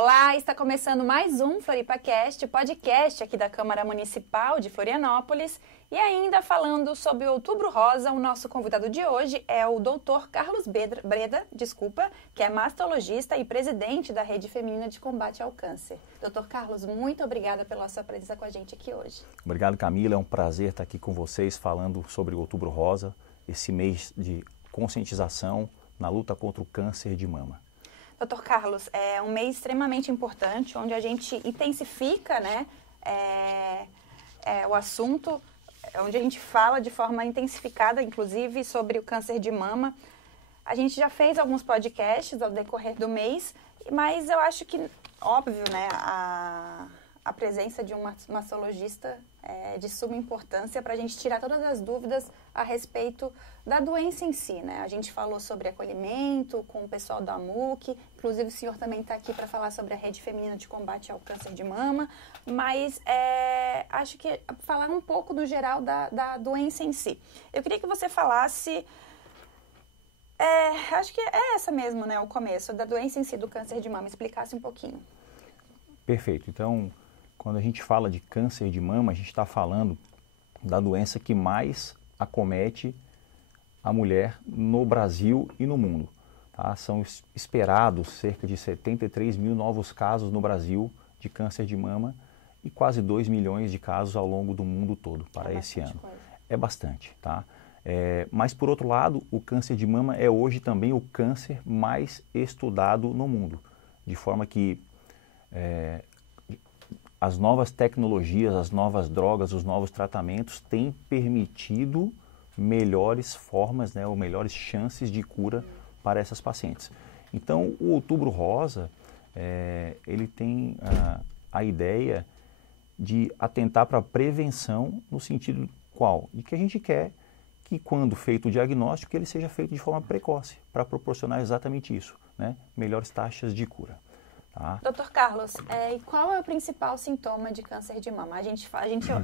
Olá, está começando mais um FloripaCast, podcast aqui da Câmara Municipal de Florianópolis. E ainda falando sobre o Outubro Rosa, o nosso convidado de hoje é o Dr. Carlos Breda, que é mastologista e presidente da Rede Feminina de Combate ao Câncer. Dr. Carlos, muito obrigada pela sua presença com a gente aqui hoje. Obrigado, Camila. É um prazer estar aqui com vocês falando sobre o Outubro Rosa, esse mês de conscientização na luta contra o câncer de mama. Dr. Carlos, é um mês extremamente importante, onde a gente intensifica, o assunto, onde a gente fala de forma intensificada, inclusive, sobre o câncer de mama. A gente já fez alguns podcasts ao decorrer do mês, mas eu acho que, óbvio, a presença de um mastologista é de suma importância para a gente tirar todas as dúvidas a respeito da doença em si, né? A gente falou sobre acolhimento com o pessoal da AMUC, inclusive o senhor também está aqui para falar sobre a Rede Feminina de Combate ao Câncer de Mama, mas acho que falar um pouco no geral da doença em si. Eu queria que você falasse, acho que é essa mesmo, né, o começo, da doença em si, do câncer de mama, explicasse um pouquinho. Perfeito. Então, quando a gente fala de câncer de mama, a gente está falando da doença que mais acomete a mulher no Brasil e no mundo. Tá? São esperados cerca de 73 mil novos casos no Brasil de câncer de mama e quase 2 milhões de casos ao longo do mundo todo para esse ano. Coisa. É bastante, tá? Mas, por outro lado, o câncer de mama é hoje também o câncer mais estudado no mundo, de forma que as novas tecnologias, as novas drogas, os novos tratamentos têm permitido melhores formas, ou melhores chances de cura para essas pacientes. Então, o Outubro Rosa, ele tem a ideia de atentar para a prevenção no sentido qual? De que a gente quer que, quando feito o diagnóstico, ele seja feito de forma precoce, para proporcionar exatamente isso, melhores taxas de cura. Tá? Dr. Carlos, e qual é o principal sintoma de câncer de mama? A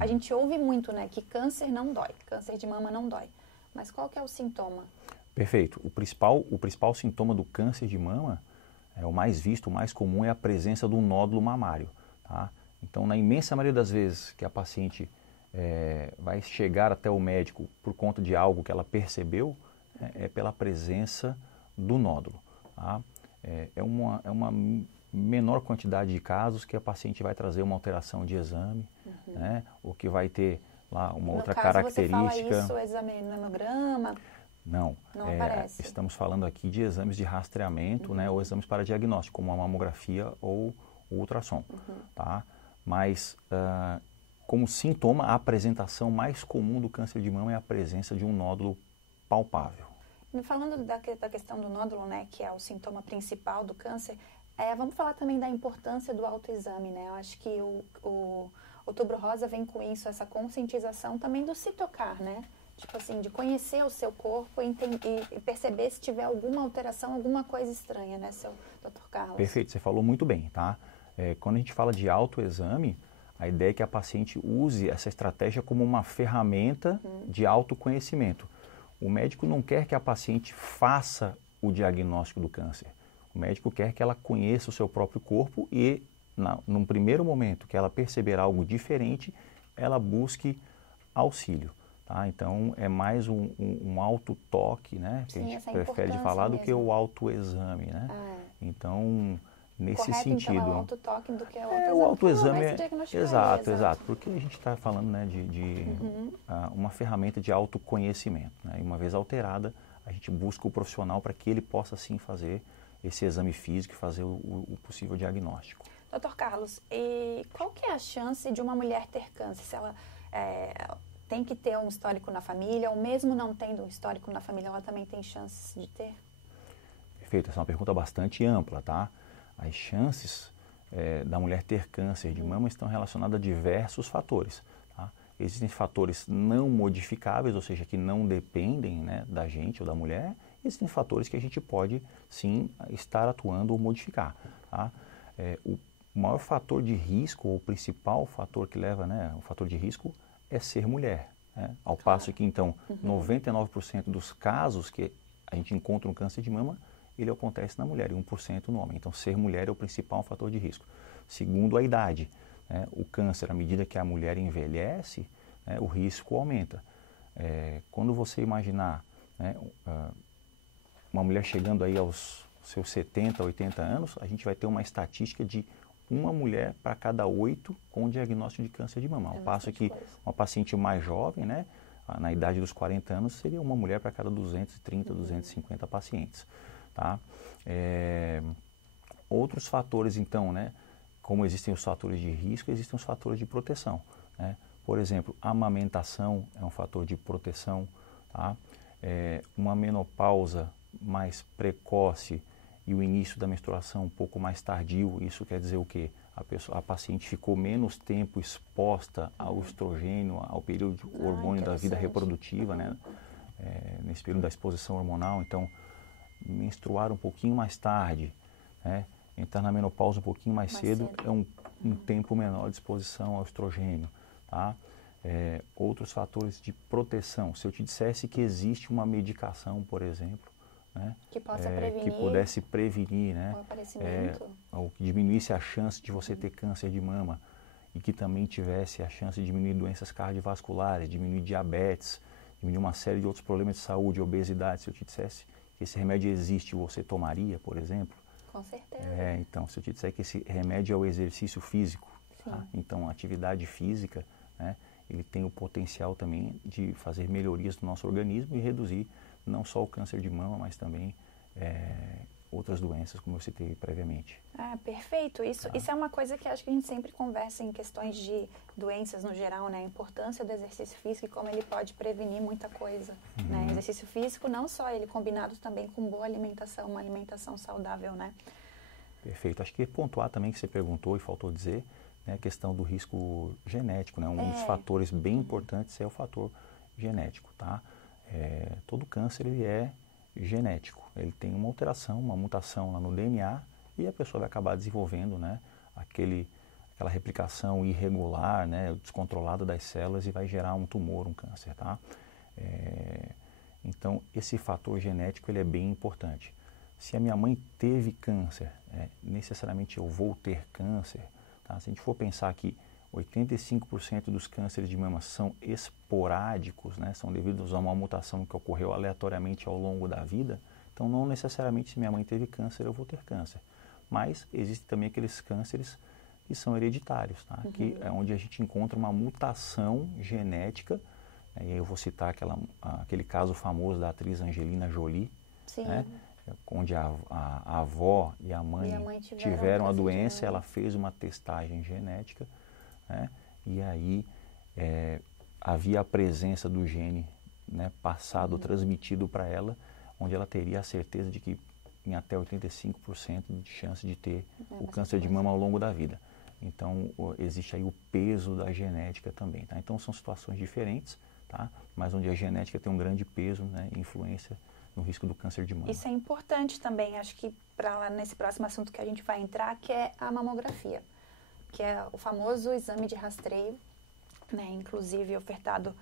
gente ouve muito, que câncer não dói, câncer de mama não dói. Mas qual que é o sintoma? Perfeito. O principal sintoma do câncer de mama, o mais visto, o mais comum, é a presença do nódulo mamário. Tá? Então, na imensa maioria das vezes que a paciente vai chegar até o médico por conta de algo que ela percebeu, é pela presença do nódulo. Tá? É uma menor quantidade de casos que a paciente vai trazer uma alteração de exame, ou que vai ter lá uma outra característica. Você fala isso, exame no hemograma? Não aparece. Estamos falando aqui de exames de rastreamento, ou exames para diagnóstico, como a mamografia ou o ultrassom. Tá? Mas, como sintoma, a apresentação mais comum do câncer de mama é a presença de um nódulo palpável. Falando da questão do nódulo, que é o sintoma principal do câncer, vamos falar também da importância do autoexame, Eu acho que o Outubro Rosa vem com isso, essa conscientização também do se tocar, Tipo assim, de conhecer o seu corpo e perceber se tiver alguma alteração, alguma coisa estranha, seu Dr. Carlos? Perfeito, você falou muito bem, tá? Quando a gente fala de autoexame, a ideia é que a paciente use essa estratégia como uma ferramenta de autoconhecimento. O médico não quer que a paciente faça o diagnóstico do câncer. O médico quer que ela conheça o seu próprio corpo e, num primeiro momento que ela perceber algo diferente, ela busque auxílio. Tá? Então, é mais um autotoque, que a gente prefere de falar, do que o autoexame. Então, nesse sentido. Então, é o autotoque do que o autoexame. Exato, porque a gente está falando de uma ferramenta de autoconhecimento. E uma vez alterada, a gente busca o profissional para que ele possa, sim, fazer esse exame físico e fazer o possível diagnóstico. Dr. Carlos, e qual que é a chance de uma mulher ter câncer? Se ela tem que ter um histórico na família, ou mesmo não tendo um histórico na família, ela também tem chances de ter? Perfeito, essa é uma pergunta bastante ampla, tá? As chances da mulher ter câncer de mama estão relacionadas a diversos fatores. Tá? Existem fatores não modificáveis, ou seja, que não dependem da gente ou da mulher. Existem fatores que a gente pode, sim, estar atuando ou modificar. Tá? O maior fator de risco, ou o principal fator que leva, o fator de risco, é ser mulher. Ao passo que, então, 99% dos casos que a gente encontra no câncer de mama ele acontece na mulher e 1% no homem. Então, ser mulher é o principal fator de risco. Segundo a idade, né, o câncer, à medida que a mulher envelhece, né, o risco aumenta. Quando você imaginar, né, uma mulher chegando aí aos seus 70, 80 anos, a gente vai ter uma estatística de uma mulher para cada 8 com diagnóstico de câncer de mama. Ao passo que uma paciente mais jovem, né, na idade dos 40 anos, seria uma mulher para cada 230, 250 pacientes. Tá? Outros fatores, então, né, como existem os fatores de risco, existem os fatores de proteção. Né? Por exemplo, a amamentação é um fator de proteção. Tá? Uma menopausa mais precoce e o início da menstruação um pouco mais tardio, isso quer dizer o quê? A paciente ficou menos tempo exposta ao estrogênio, ao período de hormônio da vida reprodutiva, né? Nesse período da exposição hormonal. Então, menstruar um pouquinho mais tarde, né? Entrar na menopausa um pouquinho mais cedo é um tempo menor de exposição ao estrogênio. Tá? Outros fatores de proteção. Se eu te dissesse que existe uma medicação, por exemplo, né, que possa prevenir, que pudesse prevenir, né, o aparecimento, ou que diminuísse a chance de você ter câncer de mama e que também tivesse a chance de diminuir doenças cardiovasculares, diminuir diabetes, diminuir uma série de outros problemas de saúde, obesidade. Se eu te dissesse que esse remédio existe, você tomaria, por exemplo? Com certeza. Então, se eu te disser que esse remédio é o exercício físico, tá? Então, a atividade física, né, ele tem o potencial também de fazer melhorias no nosso organismo e reduzir não só o câncer de mama, mas também outras doenças, como eu citei previamente. Perfeito. Isso é uma coisa que acho que a gente sempre conversa em questões de doenças no geral, né? A importância do exercício físico e como ele pode prevenir muita coisa. Né? Exercício físico, não só ele combinado também com boa alimentação, uma alimentação saudável, né? Perfeito. Acho que pontuar também que você perguntou e faltou dizer, né, a questão do risco genético, né? Um dos fatores bem importantes é o fator genético, tá? Todo câncer ele é genético, ele tem uma alteração, uma mutação lá no DNA e a pessoa vai acabar desenvolvendo, né, aquela replicação irregular, né, descontrolada das células e vai gerar um tumor, um câncer, tá? Então, esse fator genético ele é bem importante. Se a minha mãe teve câncer, necessariamente eu vou ter câncer, tá? Se a gente for pensar que 85% dos cânceres de mama são esporádicos, né? São devidos a uma mutação que ocorreu aleatoriamente ao longo da vida. Então, não necessariamente se minha mãe teve câncer, eu vou ter câncer. Mas existem também aqueles cânceres que são hereditários, tá? Que é onde a gente encontra uma mutação genética. Né? E aí eu vou citar aquele caso famoso da atriz Angelina Jolie, né? Onde a avó e a mãe tiveram a doença, ela fez uma testagem genética, né? E aí havia a presença do gene, né, passado, transmitido para ela, onde ela teria a certeza de que em até 85% de chance de ter o câncer de mama ao longo da vida. Então, existe aí o peso da genética também, tá? Então, são situações diferentes, tá? Mas onde a genética tem um grande peso, né, e influência no risco do câncer de mama. Isso é importante também, acho que para lá nesse próximo assunto que a gente vai entrar, que é a mamografia, que é o famoso exame de rastreio, né, inclusive ofertado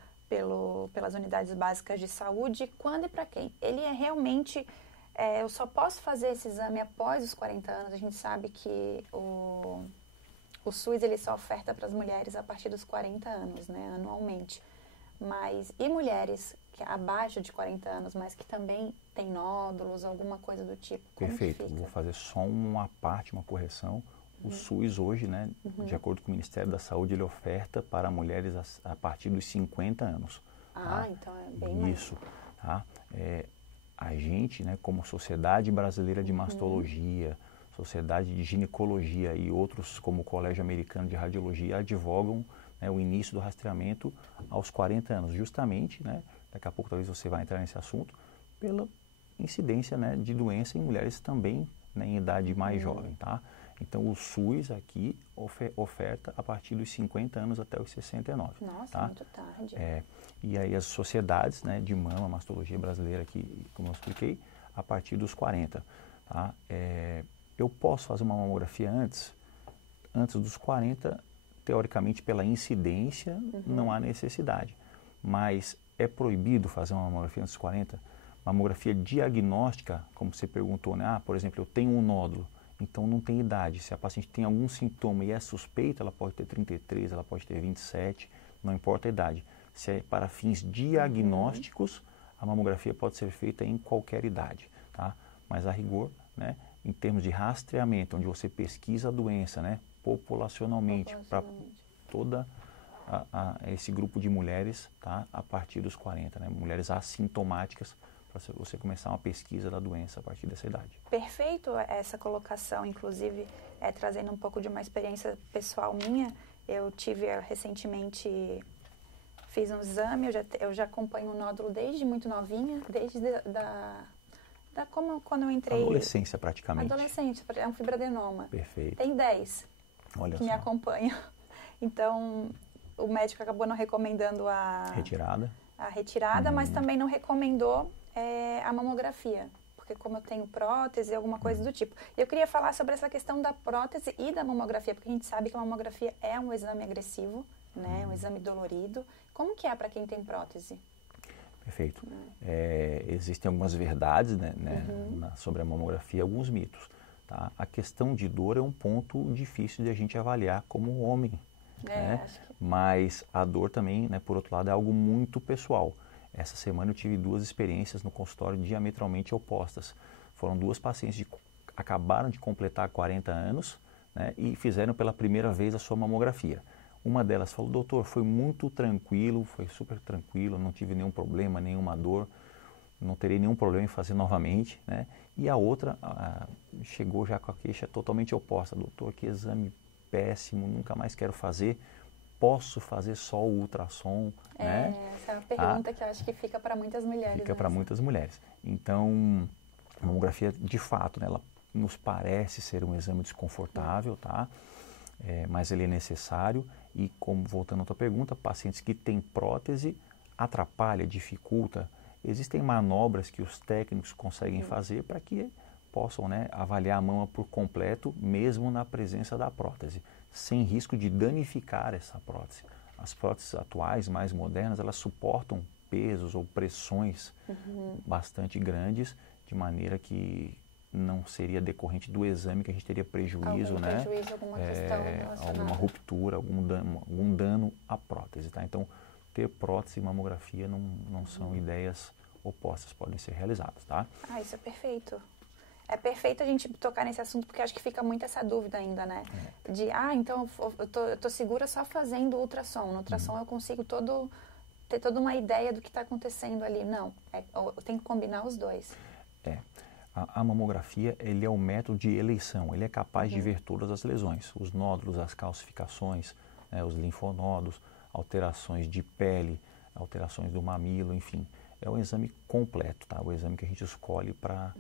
pelas unidades básicas de saúde. Quando e para quem? Ele é realmente, eu só posso fazer esse exame após os 40 anos, a gente sabe que o SUS ele só oferta para as mulheres a partir dos 40 anos, né, anualmente. Mas, e mulheres que abaixo de 40 anos, mas que também têm nódulos, alguma coisa do tipo? Perfeito. Vou fazer só uma parte, uma correção. O SUS hoje, né, de acordo com o Ministério da Saúde, ele oferta para mulheres a partir dos 50 anos. Tá? Então é bem mais. Isso. Tá? A gente, né, como Sociedade Brasileira de Mastologia, Sociedade de Ginecologia e outros, como o Colégio Americano de Radiologia, advogam, né, o início do rastreamento aos 40 anos, justamente, né, daqui a pouco talvez você vai entrar nesse assunto, pela incidência, né, de doença em mulheres também, né, em idade mais jovem, tá? Então, o SUS aqui oferta a partir dos 50 anos até os 69. Nossa, tá? muito tarde. E aí as sociedades, né, de mama, mastologia brasileira aqui, como eu expliquei, a partir dos 40. Tá? Eu posso fazer uma mamografia antes dos 40, teoricamente pela incidência não há necessidade. Mas é proibido fazer uma mamografia antes dos 40? Mamografia diagnóstica, como você perguntou, né? Por exemplo, eu tenho um nódulo, então não tem idade. Se a paciente tem algum sintoma e é suspeita, ela pode ter 33, ela pode ter 27, não importa a idade. Se é para fins diagnósticos, a mamografia pode ser feita em qualquer idade, tá? Mas a rigor, né, em termos de rastreamento, onde você pesquisa a doença, né, populacionalmente, para toda esse grupo de mulheres, tá, a partir dos 40, né, mulheres assintomáticas, para você começar uma pesquisa da doença a partir dessa idade. Perfeito essa colocação, inclusive, trazendo um pouco de uma experiência pessoal minha. Eu tive recentemente, fiz um exame, eu já acompanho o nódulo desde muito novinha, desde como quando eu entrei... Adolescência, praticamente. Adolescente, é um fibroadenoma. Perfeito. Tem 10 Olha que só. me acompanham. Então, o médico acabou não recomendando a retirada, mas também não recomendou a mamografia, porque como eu tenho prótese, alguma coisa do tipo. Eu queria falar sobre essa questão da prótese e da mamografia, porque a gente sabe que a mamografia é um exame agressivo, né, um exame dolorido. Como que é para quem tem prótese? Perfeito. Existem algumas verdades, né, sobre a mamografia, alguns mitos. Tá? A questão de dor é um ponto difícil de a gente avaliar como homem. Né? Mas a dor também, né, por outro lado, é algo muito pessoal. Essa semana eu tive 2 experiências no consultório diametralmente opostas. Foram 2 pacientes que acabaram de completar 40 anos, né, e fizeram pela primeira vez a sua mamografia. Uma delas falou: doutor, foi muito tranquilo, foi super tranquilo, não tive nenhum problema, nenhuma dor, não terei nenhum problema em fazer novamente, né? E a outra chegou já com a queixa totalmente oposta: doutor, que exame péssimo, nunca mais quero fazer, posso fazer só o ultrassom? Né? Essa é uma pergunta que eu acho que fica para muitas mulheres. Fica para muitas mulheres. Então, a mamografia, de fato, né, ela nos parece ser um exame desconfortável, tá? Mas ele é necessário e, como voltando à tua pergunta, pacientes que têm prótese atrapalha, dificulta. Existem manobras que os técnicos conseguem fazer para que possam, né, avaliar a mama por completo, mesmo na presença da prótese, sem risco de danificar essa prótese. As próteses atuais, mais modernas, elas suportam pesos ou pressões bastante grandes, de maneira que não seria decorrente do exame que a gente teria prejuízo, né? Alguma questão relacionada. Alguma ruptura, algum dano à prótese, tá? Então, ter prótese e mamografia não são ideias opostas, podem ser realizadas, tá? Isso é perfeito. É perfeito a gente tocar nesse assunto, porque acho que fica muito essa dúvida ainda, né? De, então eu tô segura só fazendo ultrassom. No ultrassom eu consigo ter toda uma ideia do que está acontecendo ali. Não, eu tenho que combinar os dois. A mamografia, ele é o método de eleição, ele é capaz de ver todas as lesões, os nódulos, as calcificações, né, os linfonodos, alterações de pele, alterações do mamilo, enfim. É um exame completo, tá? O exame que a gente escolhe para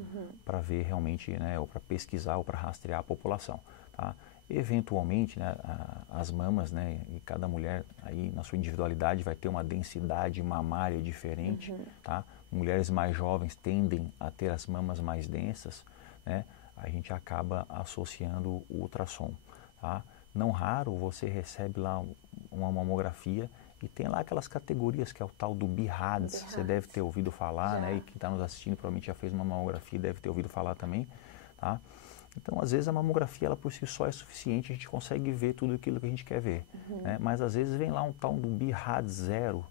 ver realmente, né, ou para pesquisar ou para rastrear a população, tá? Eventualmente, né, as mamas, né, e cada mulher aí na sua individualidade vai ter uma densidade mamária diferente, tá? Mulheres mais jovens tendem a ter as mamas mais densas, né? A gente acaba associando o ultrassom, tá? Não raro você recebe lá uma mamografia e tem lá aquelas categorias que é o tal do BIRADS, você deve ter ouvido falar, né? E quem está nos assistindo provavelmente já fez uma mamografia, deve ter ouvido falar também, tá? Então, às vezes a mamografia, ela por si só é suficiente, a gente consegue ver tudo aquilo que a gente quer ver, né? Mas às vezes vem lá um tal do BIRADS 0, o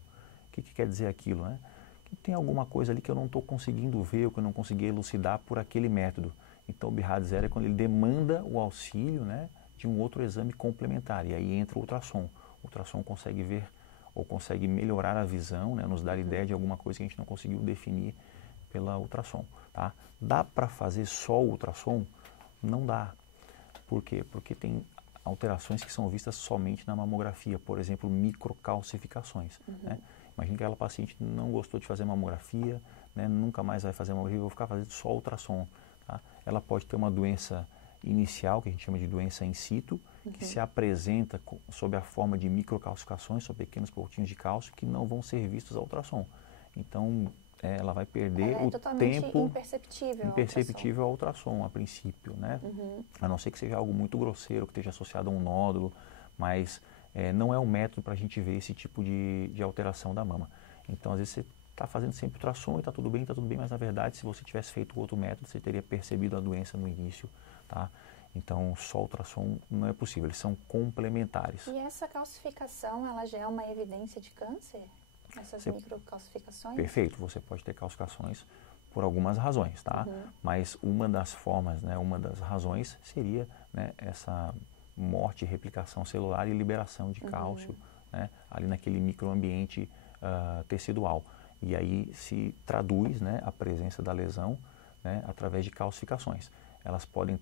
que quer dizer aquilo, né? Que tem alguma coisa ali que eu não estou conseguindo ver, ou que eu não consegui elucidar por aquele método. Então, o BIRADS 0 é quando ele demanda o auxílio, né, de um outro exame complementar, e aí entra o ultrassom. O ultrassom consegue ver ou consegue melhorar a visão, né, nos dar ideia de alguma coisa que a gente não conseguiu definir pela ultrassom, tá? Dá para fazer só o ultrassom? Não dá. Por quê? Porque tem alterações que são vistas somente na mamografia, por exemplo, microcalcificações, né? Imagina que aquela paciente não gostou de fazer mamografia, né, nunca mais vai fazer mamografia, vou ficar fazendo só ultrassom, tá? Ela pode ter uma doença inicial, que a gente chama de doença in situ, que se apresenta sob a forma de microcalcificações, são pequenos pontinhos de cálcio que não vão ser vistos ao ultrassom. Então, ela vai perder o tempo imperceptível ao ultrassom, a princípio, né? A não ser que seja algo muito grosseiro, que esteja associado a um nódulo, mas não é um método para a gente ver esse tipo de alteração da mama. Então, às vezes você está fazendo sempre ultrassom e está tudo bem, mas na verdade, se você tivesse feito outro método, você teria percebido a doença no início, tá? Então, só ultrassom não é possível, eles são complementares. E essa calcificação, ela já é uma evidência de câncer? Essas microcalcificações? Perfeito, você pode ter calcificações por algumas razões, tá? Mas uma das formas, né, uma das razões seria, né, essa morte, replicação celular e liberação de cálcio, né, ali naquele microambiente tecidual. E aí se traduz, né, a presença da lesão, né, através de calcificações. Elas podem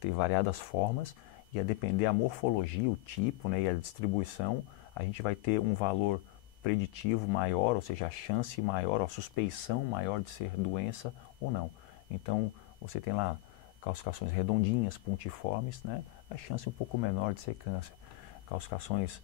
ter variadas formas e a depender da morfologia, o tipo, né, e a distribuição, a gente vai ter um valor preditivo maior, ou seja, a chance maior, a suspeição maior de ser doença ou não. Então, você tem lá calcificações redondinhas, pontiformes, né, a chance um pouco menor de ser câncer. Calcificações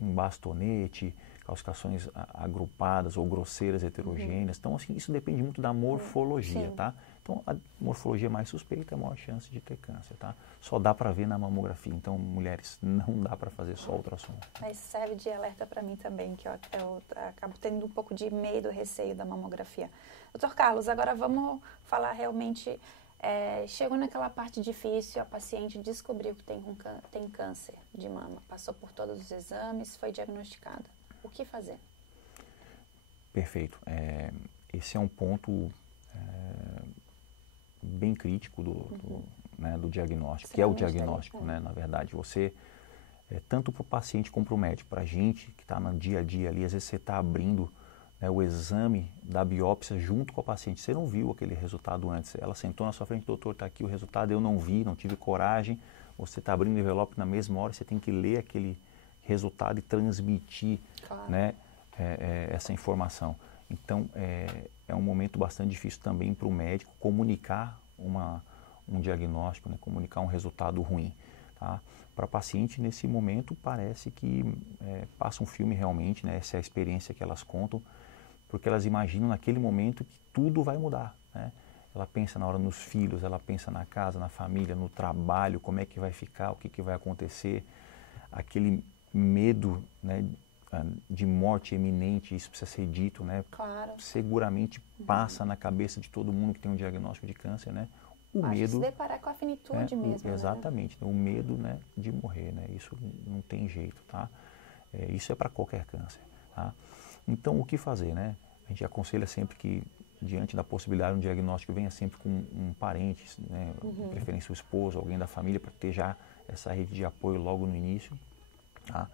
em bastonete, calcificações agrupadas ou grosseiras heterogêneas. Então, assim, isso depende muito da morfologia, tá? Então, a morfologia mais suspeita é a maior chance de ter câncer, tá? Só dá para ver na mamografia. Então, mulheres, não dá para fazer só ultrassom. Mas serve de alerta para mim também, que eu acabo tendo um pouco de medo, receio da mamografia. Doutor Carlos, agora vamos falar realmente... chegou naquela parte difícil, a paciente descobriu que tem câncer de mama, passou por todos os exames, foi diagnosticada. O que fazer? Perfeito. Esse é um ponto bem crítico do diagnóstico, que é o diagnóstico, né? Na verdade, você, tanto para o paciente como para o médico, para a gente que está no dia a dia ali, às vezes você está abrindo, né, o exame da biópsia junto com a paciente. Você não viu aquele resultado antes. Ela sentou na sua frente, doutor, está aqui o resultado, eu não vi, não tive coragem. Você está abrindo o envelope na mesma hora, você tem que ler aquele resultado e transmitir, claro, né, essa informação. Então, é um momento bastante difícil também para o médico comunicar um diagnóstico, né, comunicar um resultado ruim. Tá? Para a paciente, nesse momento, parece que passa um filme realmente, né, essa é a experiência que elas contam, porque elas imaginam naquele momento que tudo vai mudar, né? Ela pensa na hora nos filhos, ela pensa na casa, na família, no trabalho, como é que vai ficar, o que, que vai acontecer, aquele medo, né, de morte iminente, isso precisa ser dito, né? Claro. Seguramente passa na cabeça de todo mundo que tem um diagnóstico de câncer, né? O medo, se deparar com a finitude mesmo, exatamente, né? O medo, né, de morrer, né? Isso não tem jeito, tá? Isso é para qualquer câncer, tá? Então, o que fazer, né? A gente aconselha sempre que, diante da possibilidade de um diagnóstico, venha sempre com um parente, né? De preferência o esposo, alguém da família, para ter já essa rede de apoio logo no início, tá?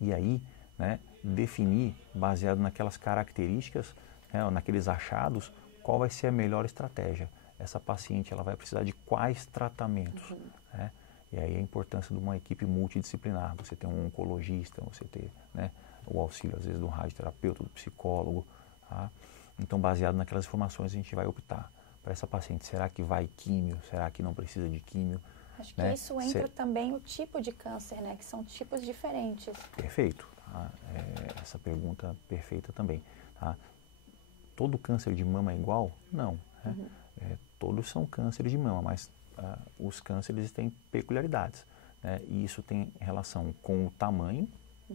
E aí, né, definir, baseado naquelas características, né, naqueles achados, qual vai ser a melhor estratégia. Essa paciente, ela vai precisar de quais tratamentos, né? E aí a importância de uma equipe multidisciplinar, você ter um oncologista, você ter, né, o auxílio, às vezes, do radioterapeuta, do psicólogo, tá? Então, baseado naquelas informações, a gente vai optar para essa paciente. Será que vai químio? Será que não precisa de químio? Acho que, né, isso entra também o tipo de câncer, né? Que são tipos diferentes. Perfeito. Tá? Essa pergunta perfeita também. Tá? Todo câncer de mama é igual? Não. Né? Todos são cânceres de mama, mas os cânceres têm peculiaridades, né? E isso tem relação com o tamanho,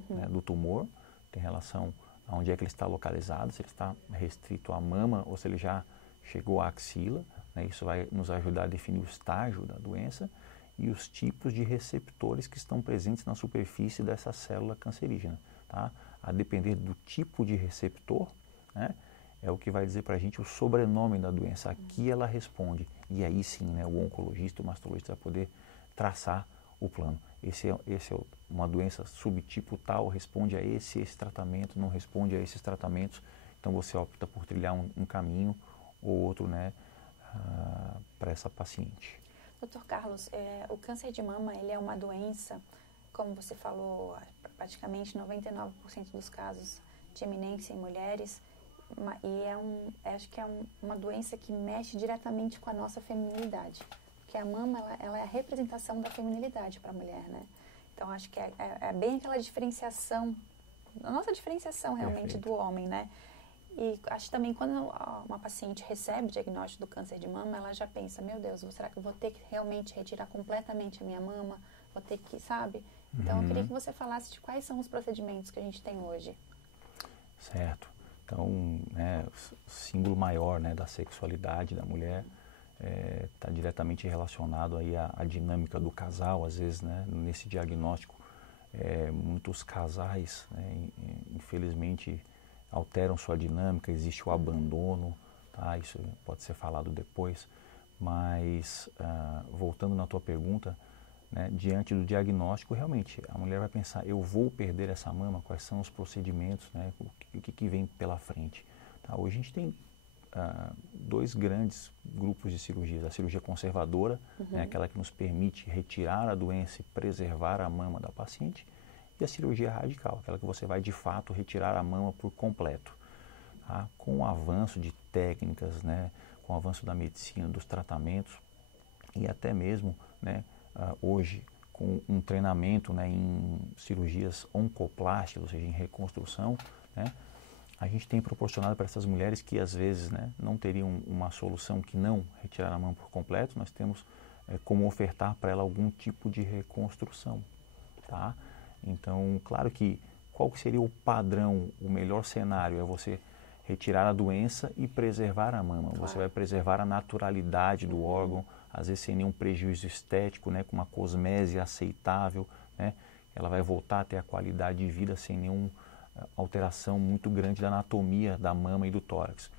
né, do tumor, tem relação a onde é que ele está localizado, se ele está restrito à mama ou se ele já chegou à axila, né? Isso vai nos ajudar a definir o estágio da doença e os tipos de receptores que estão presentes na superfície dessa célula cancerígena, tá? A depender do tipo de receptor, né, é o que vai dizer para a gente o sobrenome da doença, a que ela responde. E aí sim, né, o oncologista, o mastologista vai poder traçar o plano. Esse é uma doença subtipo tal, responde a esse tratamento, não responde a esses tratamentos. Então você opta por trilhar um caminho ou outro, né, para essa paciente. Doutor Carlos, o câncer de mama, ele é uma doença, como você falou, praticamente 99% dos casos de eminência em mulheres, e acho que é uma doença que mexe diretamente com a nossa feminilidade, porque a mama, ela é a representação da feminilidade para a mulher, né? Então, acho que é bem aquela diferenciação, a nossa diferenciação realmente do homem, né? E acho também quando uma paciente recebe o diagnóstico do câncer de mama, ela já pensa, meu Deus, será que eu vou ter que realmente retirar completamente a minha mama? Vou ter que, sabe? Então, eu queria que você falasse de quais são os procedimentos que a gente tem hoje. Certo. Então, né, o símbolo maior, né, da sexualidade da mulher está diretamente relacionado aí à dinâmica do casal. Às vezes, né, nesse diagnóstico, muitos casais, né, infelizmente, alteram sua dinâmica, existe o abandono, tá? Isso pode ser falado depois, mas voltando na tua pergunta, né, diante do diagnóstico, realmente, a mulher vai pensar, eu vou perder essa mama, quais são os procedimentos, né, o que vem pela frente. Tá? Hoje a gente tem dois grandes grupos de cirurgias, a cirurgia conservadora, né, aquela que nos permite retirar a doença e preservar a mama da paciente, e a cirurgia radical, aquela que você vai de fato retirar a mama por completo. Tá? Com o avanço de técnicas, né, com o avanço da medicina, dos tratamentos e até mesmo, né, hoje com um treinamento, né, em cirurgias oncoplásticas, ou seja, em reconstrução, né, a gente tem proporcionado para essas mulheres que às vezes, né, não teriam uma solução que não retirar a mama por completo, nós temos como ofertar para ela algum tipo de reconstrução. Tá? Então, claro que qual que seria o padrão, o melhor cenário é você retirar a doença e preservar a mama. Claro. Você vai preservar a naturalidade do órgão, às vezes sem nenhum prejuízo estético, né, com uma cosmese aceitável, né, ela vai voltar a ter a qualidade de vida sem nenhuma alteração muito grande da anatomia da mama e do tórax.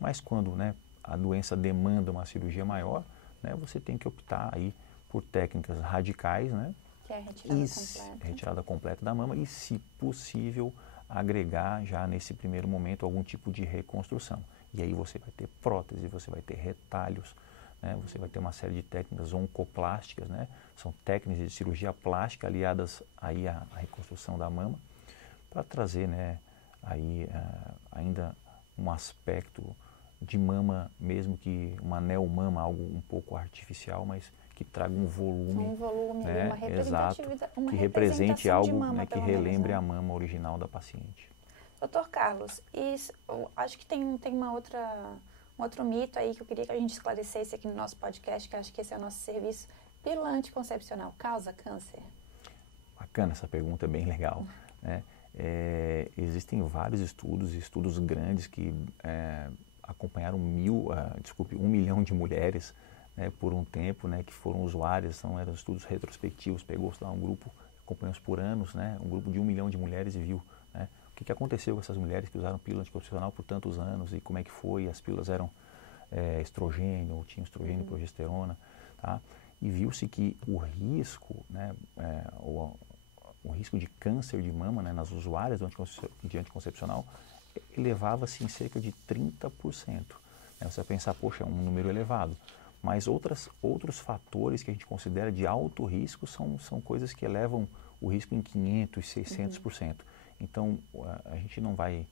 Mas quando, né, a doença demanda uma cirurgia maior, né, você tem que optar aí por técnicas radicais, né, que é a retirada completa da mama e, se possível, agregar já nesse primeiro momento algum tipo de reconstrução. E aí você vai ter prótese, você vai ter retalhos, né? Você vai ter uma série de técnicas oncoplásticas, né? São técnicas de cirurgia plástica aliadas aí à reconstrução da mama, para trazer, né, aí, ainda um aspecto de mama, mesmo que uma neomama, algo um pouco artificial, mas que traga um volume, né, uma representatividade, que represente algo, mama, né, que relembre a mama original da paciente. Doutor Carlos, acho que tem um outro mito aí que eu queria que a gente esclarecesse aqui no nosso podcast, que acho que esse é o nosso serviço. Pílula anticoncepcional causa câncer? Bacana, essa pergunta é bem legal, né? Existem vários estudos grandes que acompanharam 1 milhão de mulheres, né, por um tempo, né, que foram usuárias, eram estudos retrospectivos, pegou lá um grupo, acompanhamos por anos, né, um grupo de 1 milhão de mulheres e viu, né, o que aconteceu com essas mulheres que usaram pílula anticoncepcional por tantos anos e como é que foi, as pílulas eram estrogênio, ou tinham estrogênio e progesterona, tá? E viu-se que o risco, né, o risco de câncer de mama, né, nas usuárias de anticoncepcional elevava-se em cerca de 30%. Né? Você vai pensar, poxa, é um número elevado. Mas outros fatores que a gente considera de alto risco são coisas que elevam o risco em 500%, 600%. Então, a gente não vai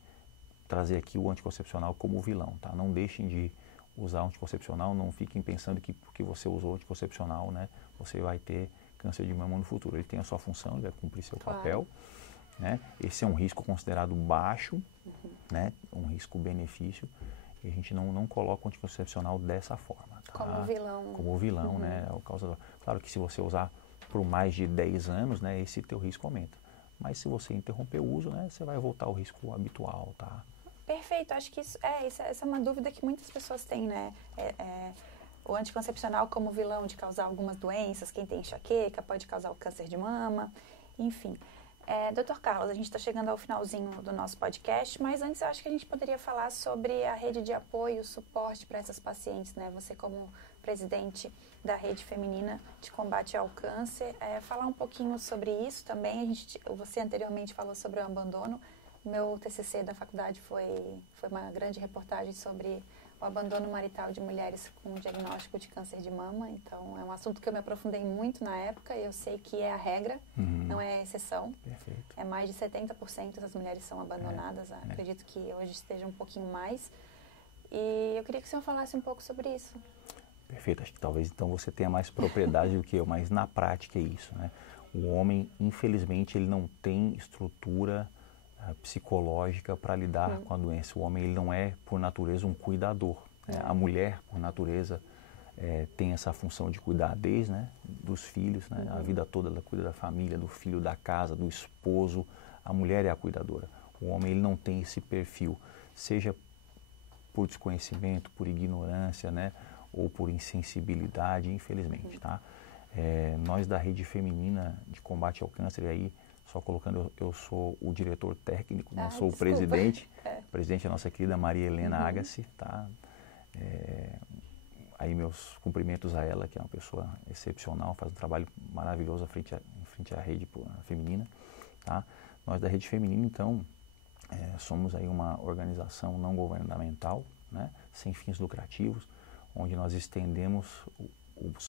trazer aqui o anticoncepcional como vilão, tá? Não deixem de usar o anticoncepcional, não fiquem pensando que porque você usou o anticoncepcional, né, você vai ter câncer de mama no futuro. Ele tem a sua função, ele vai cumprir seu papel, né? Esse é um risco considerado baixo, né, um risco-benefício, e a gente não coloca o anticoncepcional dessa forma. Tá? Como vilão. Como vilão, né? Claro que se você usar por mais de 10 anos, né, esse teu risco aumenta. Mas se você interromper o uso, né, você vai voltar ao risco habitual, tá? Perfeito, acho que essa é uma dúvida que muitas pessoas têm, né? O anticoncepcional como vilão de causar algumas doenças, quem tem enxaqueca pode causar o câncer de mama, enfim. Doutor Carlos, a gente está chegando ao finalzinho do nosso podcast, mas antes eu acho que a gente poderia falar sobre a rede de apoio, suporte para essas pacientes, né? Você como presidente da Rede Feminina de Combate ao Câncer, falar um pouquinho sobre isso também. Você anteriormente falou sobre o abandono. Meu TCC da faculdade foi uma grande reportagem sobre o abandono marital de mulheres com diagnóstico de câncer de mama. Então, é um assunto que eu me aprofundei muito na época e eu sei que é a regra, não é a exceção. Perfeito. Mais de 70% das mulheres são abandonadas. Acredito que hoje esteja um pouquinho mais. E eu queria que o senhor falasse um pouco sobre isso. Perfeito. Acho que talvez então você tenha mais propriedade do que eu, mas na prática é isso, né? O homem, infelizmente, ele não tem estrutura psicológica para lidar com a doença. O homem, ele não é, por natureza, um cuidador. Né? A mulher, por natureza, tem essa função de cuidar desde, né, dos filhos, né? A vida toda ela cuida da família, do filho, da casa, do esposo. A mulher é a cuidadora. O homem, ele não tem esse perfil. seja por desconhecimento, por ignorância, né, ou por insensibilidade, infelizmente, tá? Nós da Rede Feminina de Combate ao Câncer, aí, só colocando, eu sou o diretor técnico, não sou o presidente. O presidente é a nossa querida Maria Helena Agassi, tá? Aí meus cumprimentos a ela, que é uma pessoa excepcional, faz um trabalho maravilhoso em frente à Rede Feminina, tá? Nós da Rede Feminina, então, somos aí uma organização não governamental, né, sem fins lucrativos, onde nós estendemos os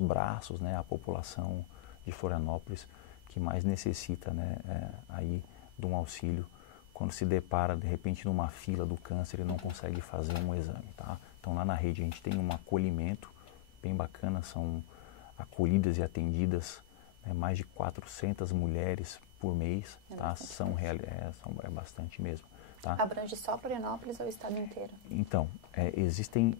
braços, né, à população de Florianópolis que mais necessita, né, aí de um auxílio quando se depara de repente numa fila do câncer e não consegue fazer um exame, tá? Então lá na rede a gente tem um acolhimento bem bacana, são acolhidas e atendidas, né, mais de 400 mulheres por mês, tá? É bastante mesmo, tá? Abrange só Florianópolis ou o estado inteiro? Então, existem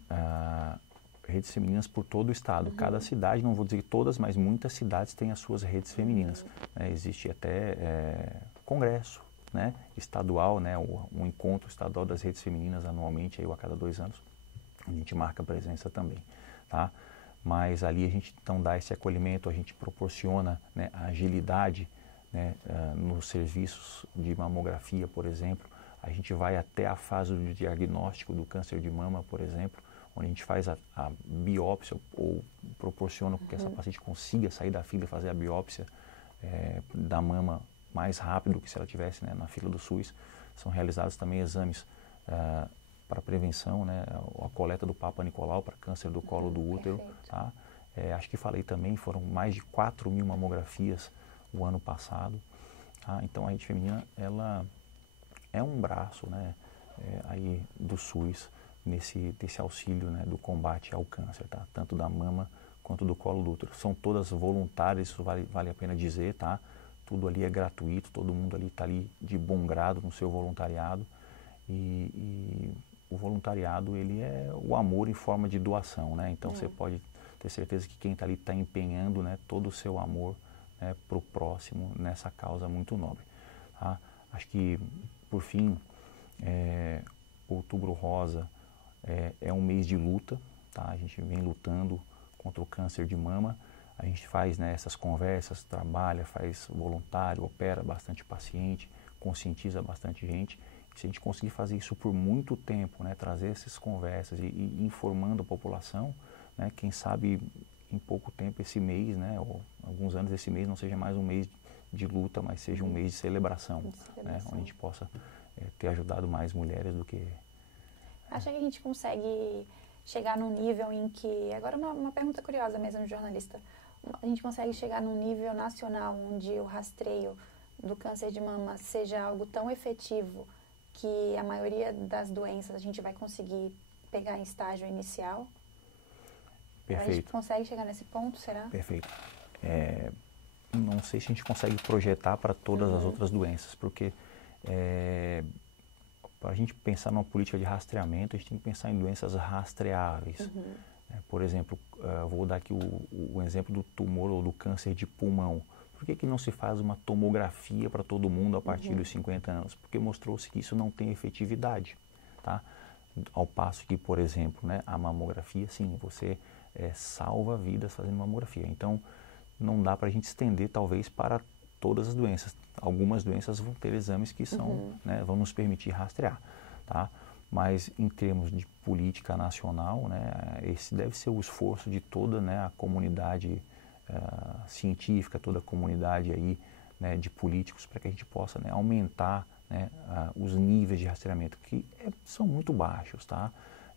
redes femininas por todo o estado. Cada cidade, não vou dizer todas, mas muitas cidades têm as suas redes femininas. Existe até congresso, né, estadual, né, um encontro estadual das redes femininas anualmente, aí, a cada 2 anos. A gente marca presença também, tá? Mas ali a gente então dá esse acolhimento, a gente proporciona, né, a agilidade, né, nos serviços de mamografia, por exemplo. A gente vai até a fase do diagnóstico do câncer de mama, por exemplo, onde a gente faz a biópsia ou proporciona que essa paciente consiga sair da fila e fazer a biópsia da mama mais rápido que se ela estivesse, né, na fila do SUS. São realizados também exames para prevenção, né, a coleta do Papa Nicolau para câncer do colo do útero. Tá? Acho que falei também, foram mais de 4.000 mamografias o ano passado. Tá? Então a Rede Feminina, ela é um braço, né, aí do SUS desse auxílio, né, do combate ao câncer, tá? Tanto da mama quanto do colo do útero. São todas voluntárias, isso vale a pena dizer, tá? Tudo ali é gratuito, todo mundo ali está ali de bom grado no seu voluntariado e o voluntariado, ele é o amor em forma de doação, né? Então você pode ter certeza que quem está ali está empenhando, né, todo o seu amor, né, para o próximo nessa causa muito nobre, tá? Acho que, por fim, Outubro Rosa é um mês de luta, tá? A gente vem lutando contra o câncer de mama. A gente faz, né, essas conversas, trabalha, faz voluntário, opera bastante paciente, conscientiza bastante gente. E se a gente conseguir fazer isso por muito tempo, né, trazer essas conversas e informando a população, né, quem sabe em pouco tempo esse mês, né, ou alguns anos esse mês não seja mais um mês de luta, mas seja um mês de celebração, né, onde a gente possa ter ajudado mais mulheres do que... Acha que a gente consegue chegar num nível em que... Agora uma pergunta curiosa mesmo de jornalista. A gente consegue chegar num nível nacional onde o rastreio do câncer de mama seja algo tão efetivo que a maioria das doenças a gente vai conseguir pegar em estágio inicial? Perfeito. A gente consegue chegar nesse ponto, será? Perfeito. Não sei se a gente consegue projetar para todas as outras doenças, porque para a gente pensar numa política de rastreamento, a gente tem que pensar em doenças rastreáveis. Por exemplo, vou dar aqui o exemplo do tumor ou do câncer de pulmão. Por que não se faz uma tomografia para todo mundo a partir dos 50 anos? Porque mostrou-se que isso não tem efetividade, tá? Ao passo que, por exemplo, né, a mamografia, sim, você salva vidas fazendo mamografia. Então, não dá para a gente estender, talvez, para todas as doenças. Algumas doenças vão ter exames que são, né, vão nos permitir rastrear, tá? Mas em termos de política nacional, né, esse deve ser o esforço de toda, né, a comunidade científica, toda a comunidade aí, né, de políticos, para que a gente possa, né, aumentar, né, os níveis de rastreamento, que são muito baixos, tá?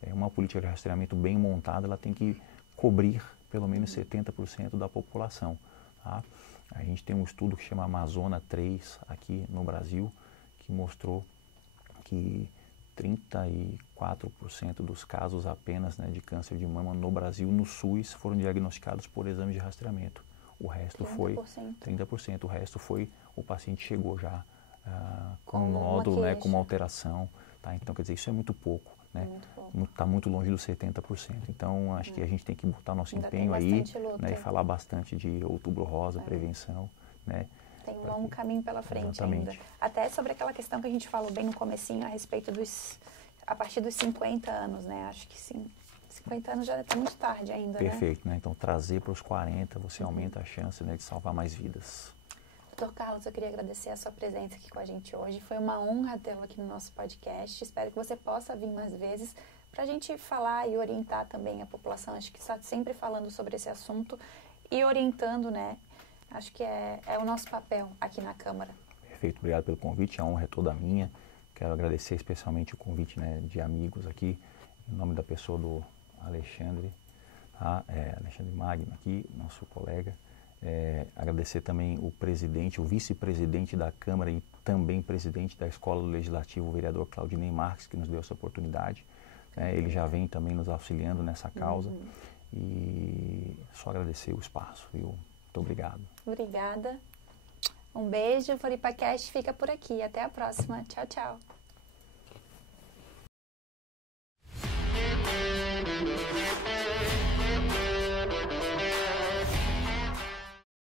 Uma política de rastreamento bem montada, ela tem que cobrir pelo menos 70% da população, tá? A gente tem um estudo que chama Amazona 3 aqui no Brasil, que mostrou que 34% dos casos apenas, né, de câncer de mama no Brasil, no SUS, foram diagnosticados por exame de rastreamento. O resto 30%. Foi 30%. O resto foi o paciente chegou já com um nódulo, né, com uma alteração. Tá? Então, quer dizer, isso é muito pouco. Né? Está muito longe dos 70%. Então, acho que a gente tem que botar nosso empenho aí, né, e falar bastante de Outubro Rosa, prevenção, né? Tem um longo caminho pela frente. Exatamente. Ainda. Até sobre aquela questão que a gente falou bem no comecinho a respeito a partir dos 50 anos, né? Acho que sim. 50 anos já está muito tarde ainda, Perfeito, né? Então trazer para os 40, você aumenta a chance, né, de salvar mais vidas. Doutor Carlos, eu queria agradecer a sua presença aqui com a gente hoje. Foi uma honra tê-lo aqui no nosso podcast. Espero que você possa vir mais vezes para a gente falar e orientar também a população. Acho que está sempre falando sobre esse assunto e orientando, né? Acho que é o nosso papel aqui na Câmara. Perfeito, obrigado pelo convite, a honra é toda minha. Quero agradecer especialmente o convite, né, de amigos aqui, em nome da pessoa do Alexandre, tá? Alexandre Magno aqui, nosso colega. Agradecer também o presidente, o vice-presidente da Câmara e também presidente da Escola Legislativa, o vereador Claudinei Marques, que nos deu essa oportunidade. Ele já vem também nos auxiliando nessa causa. E só agradecer o espaço, viu? Muito obrigado. Obrigada. Um beijo. O FloripaCast fica por aqui. Até a próxima. Tchau, tchau.